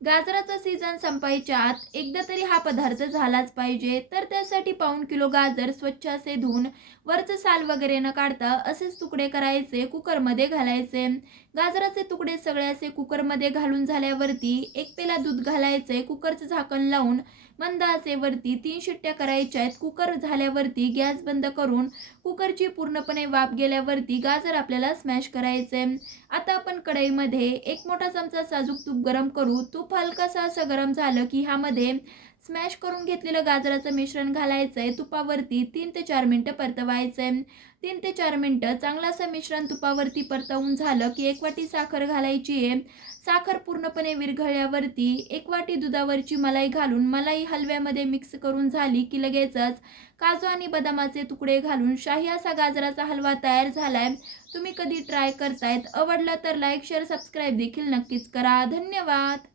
गाजराचा सीझन संपायच्या आत एकदा तरी हा पदार्थ झालाच पाहिजे. तर त्यासाठी पाऊण किलो गाजर स्वच्छ असे धुवून वरचं साल वगैरे न काढता असेच तुकडे करायचे, कुकरमध्ये घालायचे. गाजराचे तुकडे सगळे असे कुकरमध्ये घालून झाल्यावरती 1 पेला दूध घालायचे. कुकरचं झाकण लावून मंद आचेवरती 3 शिट्ट्या करायच्या आहेत. कुकर झाल्यावरती गॅस बंद करून कुकरची पूर्णपणे वाफ गेल्यावरती गाजर आपल्याला स्मॅश करायचे. आता आपण कढईमध्ये 1 मोठा चमचा साजूक तूप गरम करू. तूप हलकंसं असं गरम झालं की ह्यामध्ये स्मॅश करून घेतलेलं गाजराचं मिश्रण घालायचं आहे. तुपावरती 3 ते 4 मिनिटं परतवायचं आहे. 3 ते 4 मिनिटं चांगलं असं मिश्रण तुपावरती परतवून झालं की 1 वाटी साखर घालायची आहे. साखर पूर्णपणे विरघळल्यावरती 1 वाटी दुधावरची मलाई घालून मलाई हलव्यामध्ये मिक्स करून झाली की लगेचच काजू आणि बदामाचे तुकडे घालून शाही असा गाजराचा हलवा तयार झालाय. तुम्ही कधी ट्राय करतायत? आवडला तर लाईक, शेअर, सबस्क्राईब देखील नक्कीच करा. धन्यवाद.